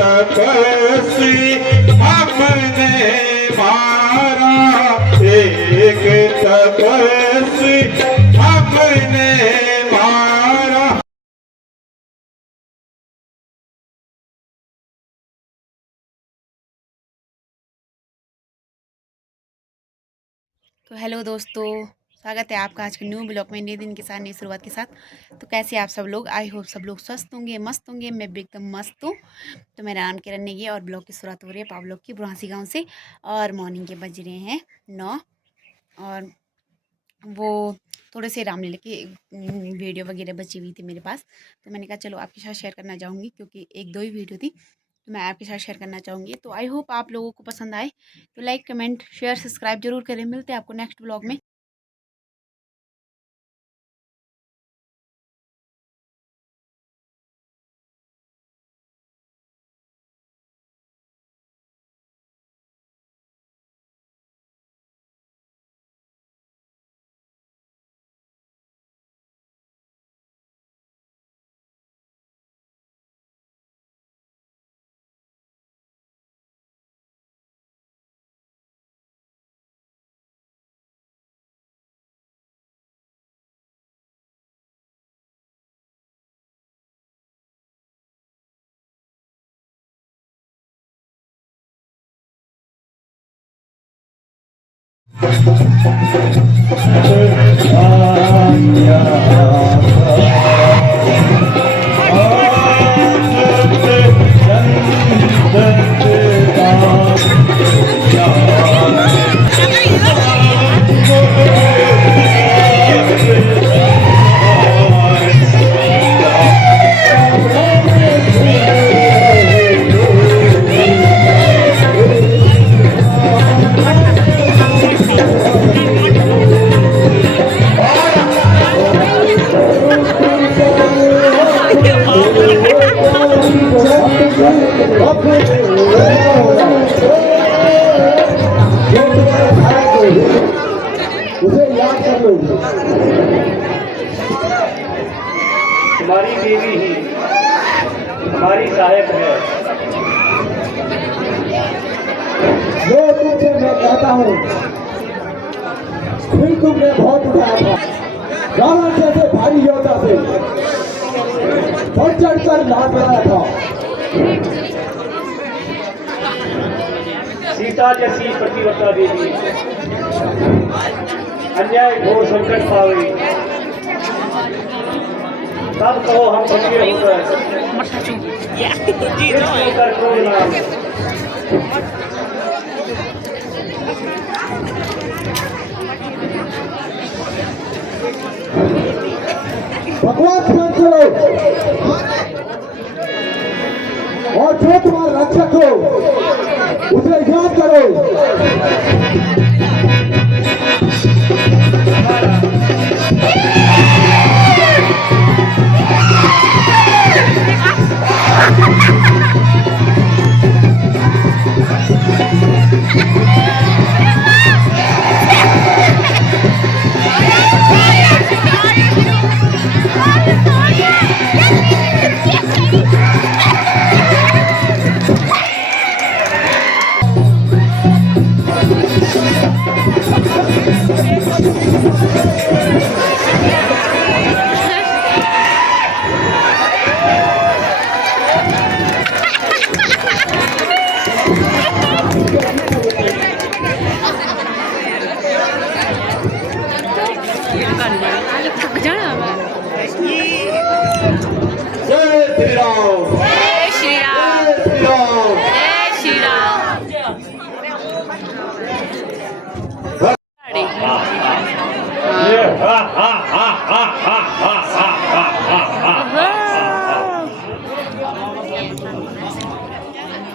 तपस्वी हमने मारा, एक तपस्वी हमने मारा। तो हेलो दोस्तों, स्वागत है आपका आज के न्यू ब्लॉग में, नए दिन के साथ, नई शुरुआत के साथ। तो कैसे आप सब लोग? आई होप सब लोग स्वस्थ होंगे, मस्त होंगे। मैं भी एकदम मस्त हूँ। तो मेरा नाम किरण नेगी और ब्लॉग की शुरुआत हो रही है पावलोग की बुरहासी गांव से। और मॉर्निंग के बज रहे हैं 9। और वो थोड़े से रामलीला की वीडियो वगैरह बची हुई थी मेरे पास, तो मैंने कहा चलो आपके साथ शेयर करना चाहूँगी, क्योंकि एक दो ही वीडियो थी तो मैं आपके साथ शेयर करना चाहूँगी। तो आई होप आप लोगों को पसंद आए। तो लाइक, कमेंट, शेयर, सब्सक्राइब जरूर करें। मिलते हैं आपको नेक्स्ट ब्लॉग में। उसे याद कर लो। हमारी देवी ही हमारी सहायक है। जो तुमसे मैं कहता हूँ, फिर तुमने बहुत उठाया था। रावण जैसे भारी योद्धा से बढ़ चढ़कर लाड बनाया था। सीता जैसी प्रतिवता देवी अन्याय घोर संकट पावे, तब कहो हम भक्ति होकर कर क्रोध नाम। भगवान स्मरण करो और जो तुम्हारा रक्षक हो उसे याद करो।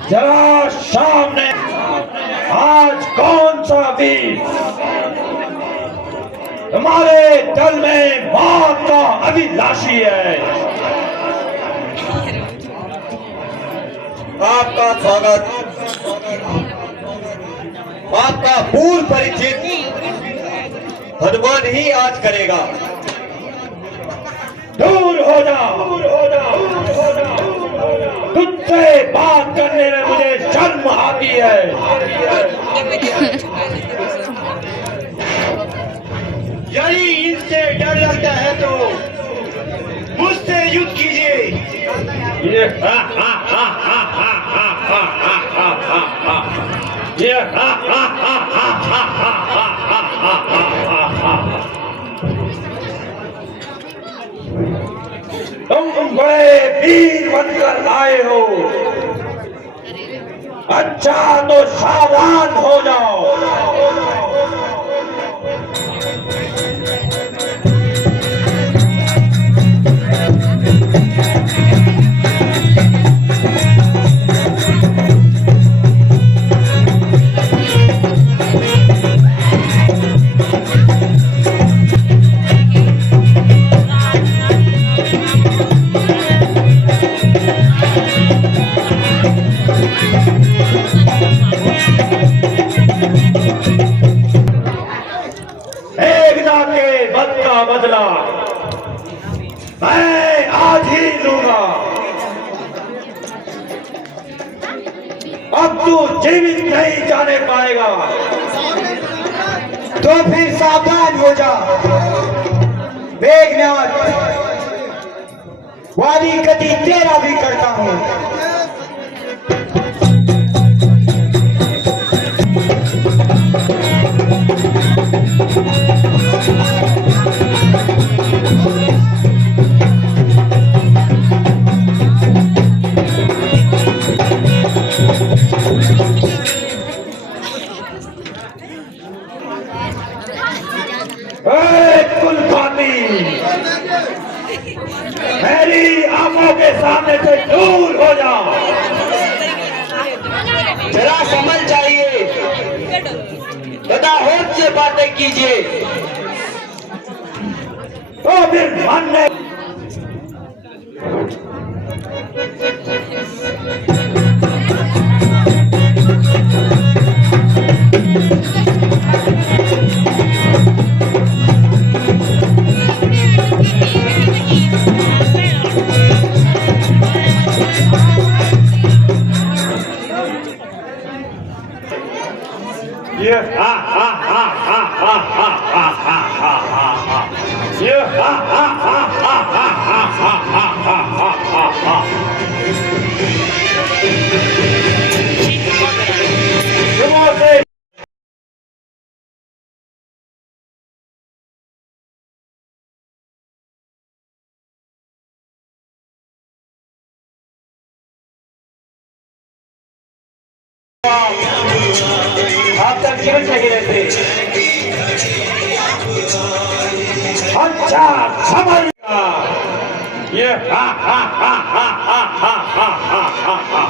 जरा सामने आज कौन सा वीर हमारे दल में मौत का अभिलाषी है? आपका स्वागत आपका पूर्व परिचित हनुमान ही आज करेगा। दूर हो जाओ, दूर हो जाओ, दूर हो जाओ। तुझसे बात करने में मुझे शर्म आती है। यदि इनसे डर लगता है तो मुझसे युद्ध कीजिए। ये हा हा हा हा हा हा हा हा हा हा ये हा हा हा हा हा हा हा हा हा हा हा। तुम बड़े वीर बनकर आए हो, अच्छा तो सावधान हो जाओ। मेघना के वध का बदला मैं आज ही लूंगा। अब तू जीवित नहीं जाने पाएगा। तो फिर सावधान हो जा मेघनाथ, वाली गति तेरा भी करता हूँ। कुलपाती, मेरी आंखों के सामने से दूर हो जा। जरा समझ जाइए तथा होश से बातें कीजिए। तो फिर मानने ये हा हा हा हा हा हा हा हा हा हा हा ये हा हा हा हा हा हा हा हा हा हा हा हा। आप तक जीवन नहीं रहते। अच्छा समझ ये हा हा हा हा हा हा हा हा हा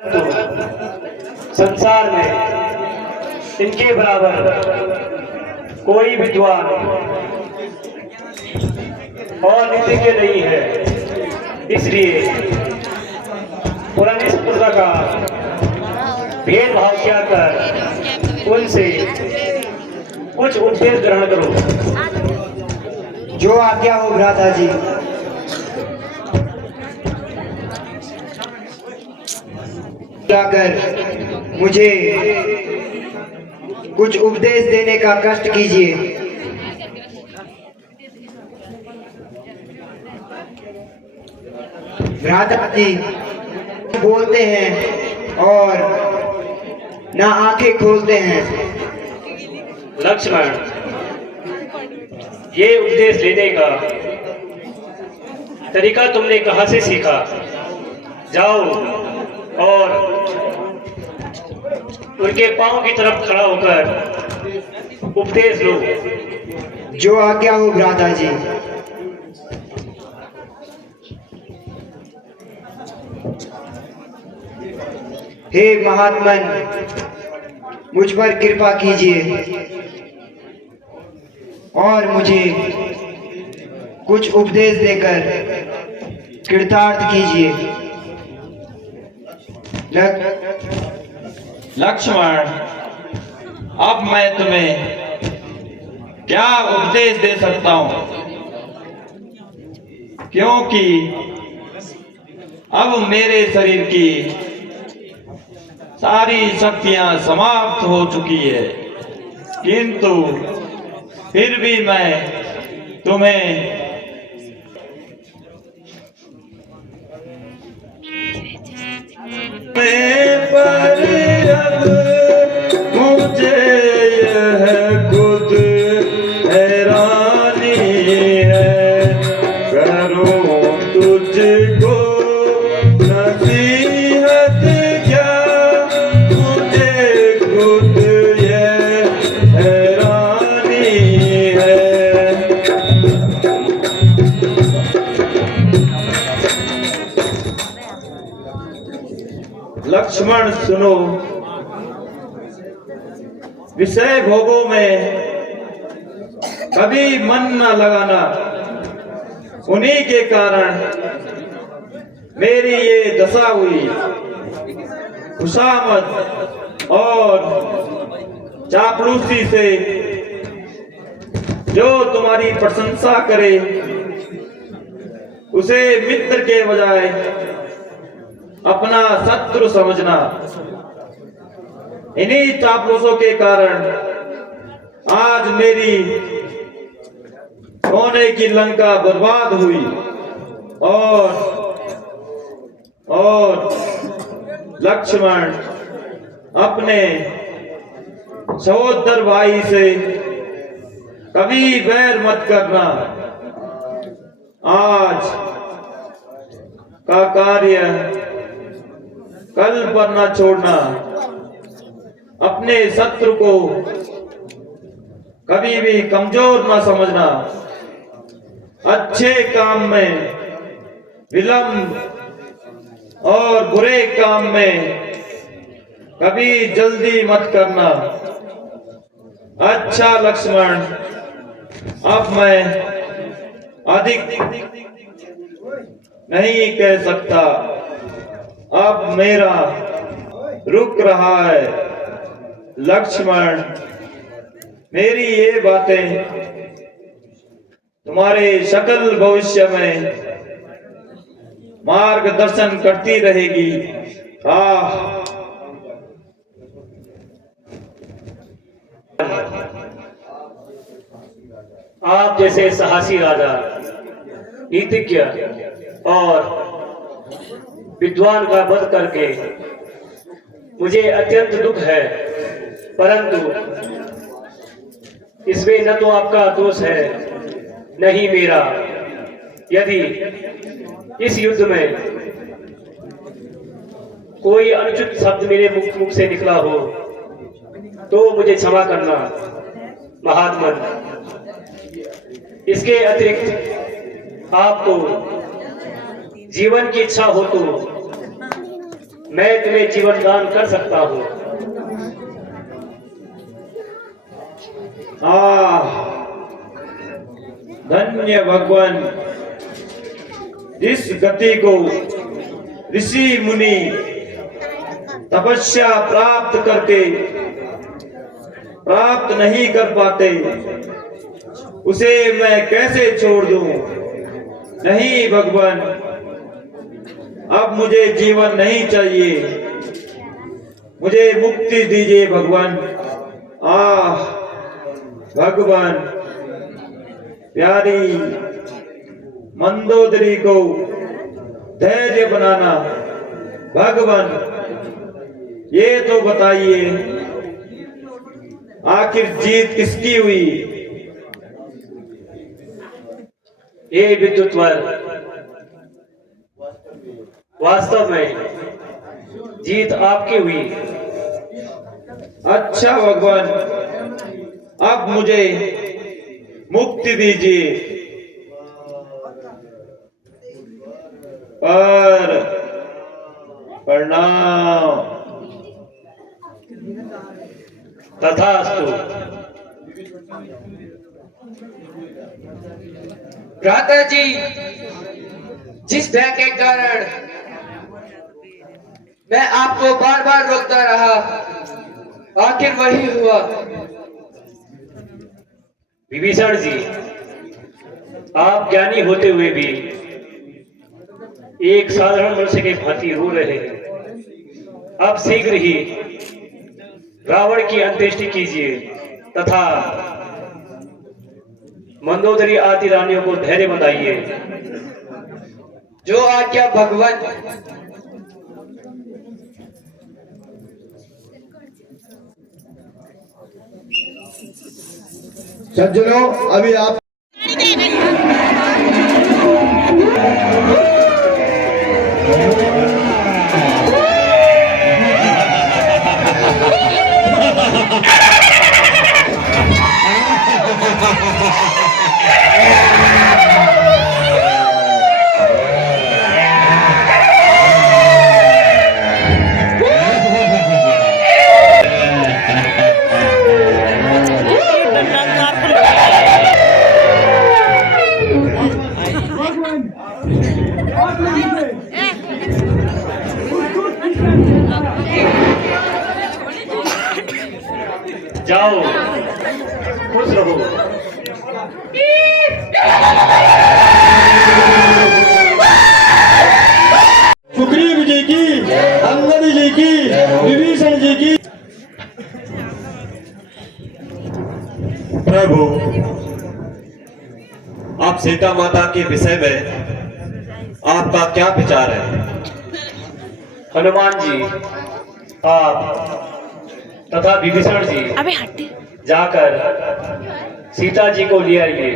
तो संसार में इनके बराबर कोई विद्वान और नित्य नहीं है। इसलिए पुरानी संप्रदा का भेदभाव क्या कर उनसे कुछ उपदेश ग्रहण करो। जो आज्ञा हो भ्राता जी। लाकर मुझे कुछ उपदेश देने का कष्ट कीजिए। भ्राता जी बोलते हैं और ना आंखें खोलते हैं। लक्ष्मण, ये उपदेश लेने का तरीका तुमने कहां से सीखा? जाओ और उनके पांव की तरफ खड़ा होकर उपदेश लो। जो आज्ञा हो भ्राता जी। हे महात्मन, मुझ पर कृपा कीजिए और मुझे कुछ उपदेश देकर कृतार्थ कीजिए। लक्ष्मण, अब मैं तुम्हें क्या उपदेश दे सकता हूं, क्योंकि अब मेरे शरीर की सारी शक्तियां समाप्त हो चुकी है, किंतु फिर भी मैं तुम्हें पर अब मुझे यह खुद हैरानी है, करूं तुझको नसीहत क्या, मुझे खुद यह हैरानी है। लक्ष्मण सुनो, विषय भोगों में कभी मन न लगाना, उन्हीं के कारण मेरी ये दशा हुई। खुशामद और चापलूसी से जो तुम्हारी प्रशंसा करे, उसे मित्र के बजाय अपना शत्रु समझना। इन्हीं चापलूसों के कारण आज मेरी सोने की लंका बर्बाद हुई और लक्ष्मण, अपने सहोदर भाई से कभी बैर मत करना। आज का कार्य कल पर न छोड़ना। अपने शत्रु को कभी भी कमजोर न समझना। अच्छे काम में विलंब और बुरे काम में कभी जल्दी मत करना। अच्छा लक्ष्मण, अब मैं अधिक नहीं कह सकता, अब मेरा रुक रहा है। लक्ष्मण, मेरी ये बातें तुम्हारे सकल भविष्य में मार्गदर्शन करती रहेगी। आप जैसे साहसी राजा, नीतिज्ञ और विद्वान का वध करके मुझे अत्यंत दुख है, परंतु इसमें न तो आपका दोष है न ही मेरा। यदि इस युद्ध में कोई अनुचित शब्द मेरे मुख से निकला हो तो मुझे क्षमा करना महात्मन। इसके अतिरिक्त आपको जीवन की इच्छा हो तो मैं तुम्हें जीवन दान कर सकता हूँ। धन्य भगवान, जिस गति को ऋषि मुनि तपस्या प्राप्त करके प्राप्त नहीं कर पाते, उसे मैं कैसे छोड़ दूं? नहीं भगवान, अब मुझे जीवन नहीं चाहिए, मुझे मुक्ति दीजिए भगवान। भगवान, प्यारी मंदोदरी को धैर्य बनाना। भगवान, ये तो बताइए, आखिर जीत किसकी हुई? ये विद्युतवर, वास्तव में जीत आपकी हुई। अच्छा भगवान, अब मुझे मुक्ति दीजिए। पर प्रणाम। तथास्तु। भ्राता जी, जिस भय के कारण मैं आपको बार बार रोकता रहा, आखिर वही हुआ। विभीषण जी, आप ज्ञानी होते हुए भी एक साधारण मनुष्य के भांति रो रहे हैं। अब शीघ्र ही रावण की अंत्येष्टि कीजिए तथा मंदोदरी आदि रानियों को धैर्य बंधाइए। जो आज्ञा भगवान। सज्जनों, अभी आप जाओ, खुश रहो। सुग्रीव जी की, अंगद जी की, विभीषण जी की। प्रभु, आप सीता माता के विषय में आपका क्या विचार है? हनुमान जी, आप तथा विभीषण जी अबे हट। जाकर सीता जी को ले आइए।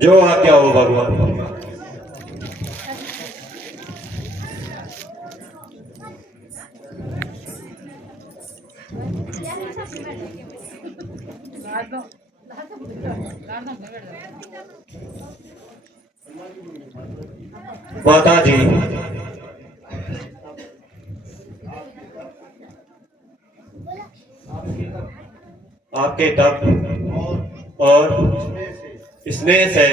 जो आज्ञा हो भगवान। माता जी, आपके तप और स्नेह से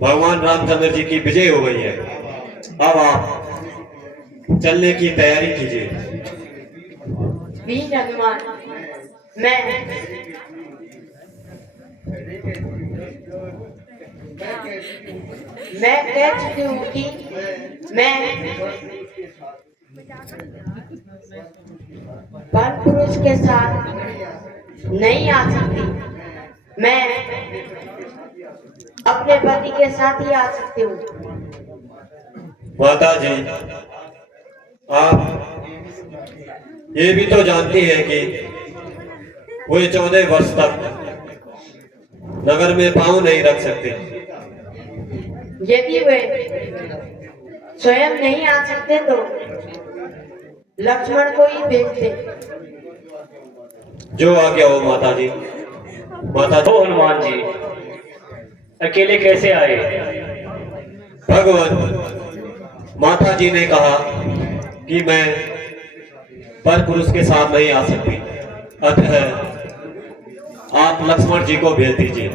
भगवान रामचंद्र जी की विजय हो गई है। अब आप चलने की तैयारी कीजिए। वीर हनुमान, मैं कह चुकी हूँ कि मैं पर पुरुष के साथ नहीं आ सकती। मैं अपने पति के साथ ही आ सकती हूँ। माता जी, आप ये भी तो जानती हैं कि वो 14 वर्ष तक नगर में पांव नहीं रख सकते। यदि वे स्वयं नहीं आ सकते तो लक्ष्मण को ही भेज दे। जो आज्ञा हो माता जी। माता जी। हो हनुमान जी, अकेले कैसे आए? भगवान, माता जी ने कहा कि मैं पर पुरुष के साथ नहीं आ सकती, अतः आप लक्ष्मण जी को भेज दीजिए।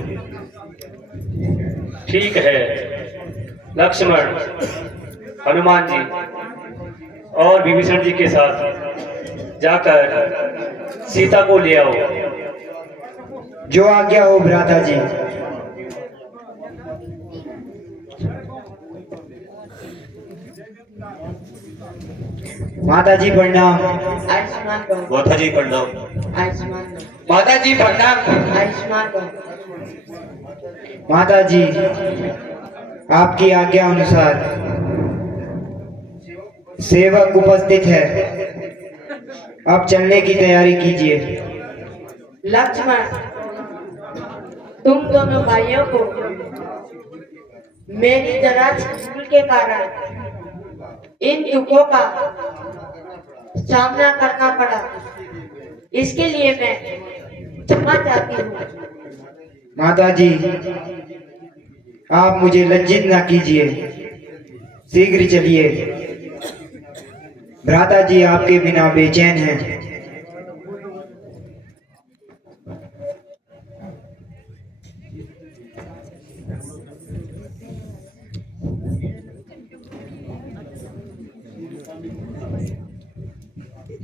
ठीक है, लक्ष्मण हनुमान जी और विभीषण जी के साथ जाकर सीता को ले आओ। जो आज्ञा हो भ्राता जी। माता जी प्रणाम। आयुष्मान भव, माता जी प्रणाम। आयुष्मान भव, माता जी प्रणाम। आयुष्मान भव। माता जी, आपकी आज्ञा अनुसार सेवक उपस्थित है, अब चलने की तैयारी कीजिए। लक्ष्मण, तुम दोनों भाइयों को मेरी जरा भूल के कारण इन दुखों का सामना करना पड़ा, इसके लिए मैं क्षमा चाहती हूँ। माता जी, आप मुझे लज्जित ना कीजिए, शीघ्र चलिए। भ्राता जी आपके बिना बेचैन हैं।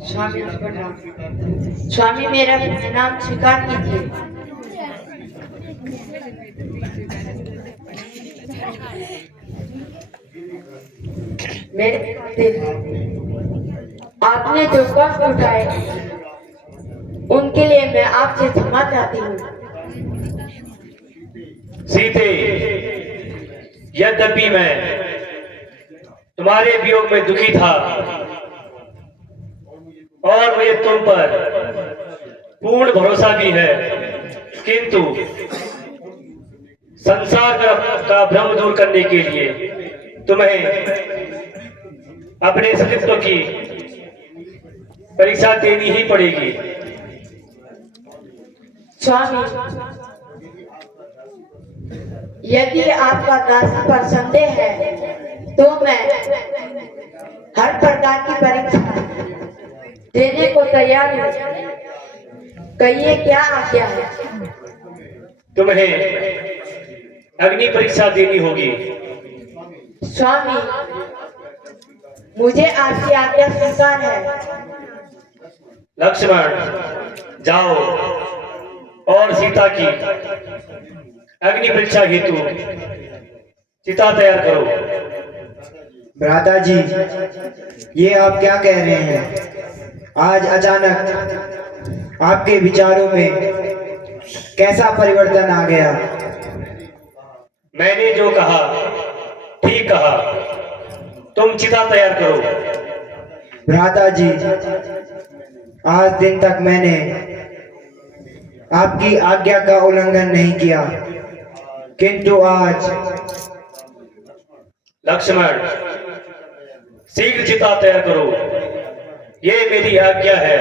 स्वामी प्रणाम। स्वामी, मेरा नाम स्वीकार कीजिए। मेरे आपने जो कष्ट उठाए उनके लिए मैं आपसे क्षमा चाहती हूँ। सीते, यद्यपि मैं तुम्हारे वियोग में दुखी था और मुझे तुम पर पूर्ण भरोसा भी है, किंतु संसार का भ्रम दूर करने के लिए तुम्हें अपने अस्तित्व की परीक्षा देनी ही पड़ेगी। स्वामी, यदि आपका दासी पर संदेह है तो मैं हर प्रकार की परीक्षा देने को तैयार हूँ। कहिए क्या आज्ञा है? तुम्हें अग्नि परीक्षा देनी होगी। स्वामी, मुझे आपकी आज्ञा स्वीकार है। लक्ष्मण, जाओ और सीता की अग्नि परीक्षा हेतु चिता तैयार करो। भ्राता जी, ये आप क्या कह रहे हैं? आज अचानक आपके विचारों में कैसा परिवर्तन आ गया? मैंने जो कहा ठीक कहा, तुम चिता तैयार करो। भ्राता जी, आज दिन तक मैंने आपकी आज्ञा का उल्लंघन नहीं किया, किंतु आज लक्ष्मण, शीघ्र चिता तैयार करो, ये मेरी आज्ञा है।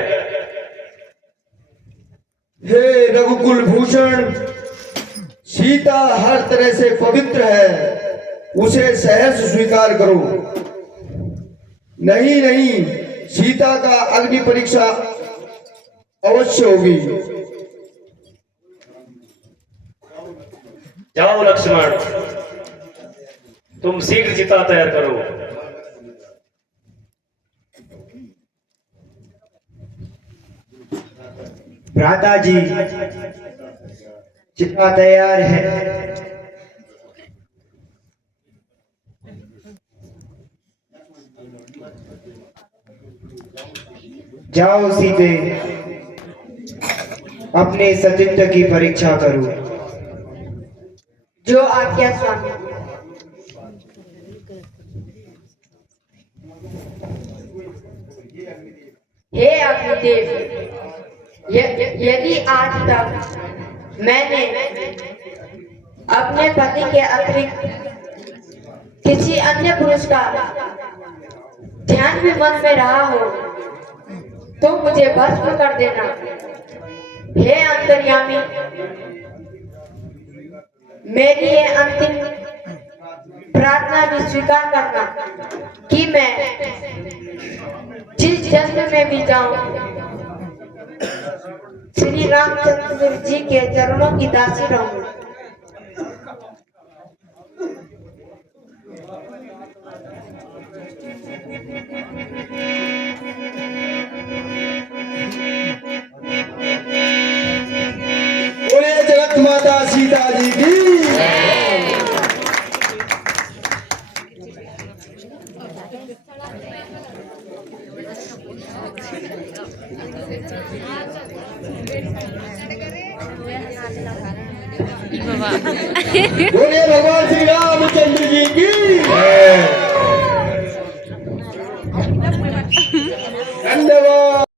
हे रघुकुल भूषण, सीता हर तरह से पवित्र है, उसे सहर्ष स्वीकार करो। नहीं नहीं, सीता का अग्नि परीक्षा अवश्य होगी। जाओ लक्ष्मण, तुम शीघ्र चिता तैयार करो। भ्राता जी, चिता तैयार है। जाओ सीते, अपने सतीत्व की परीक्षा करो। जो आज्ञा स्वामी। हे अग्निदेव, यदि आज तक मैंने अपने पति के अतिरिक्त किसी अन्य पुरुष का ध्यान भी मन में रहा हो तो मुझे भस्म कर देना। हे अंतर्यामी, मेरी ये अंतिम प्रार्थना भी स्वीकार करना कि मैं जिस जन्म में भी जाऊं श्री रामचंद्र जी के चरणों की दासी रहूं। बोले जगत माता सीता जी की। बोले भगवान श्री रामचंद्र जी की।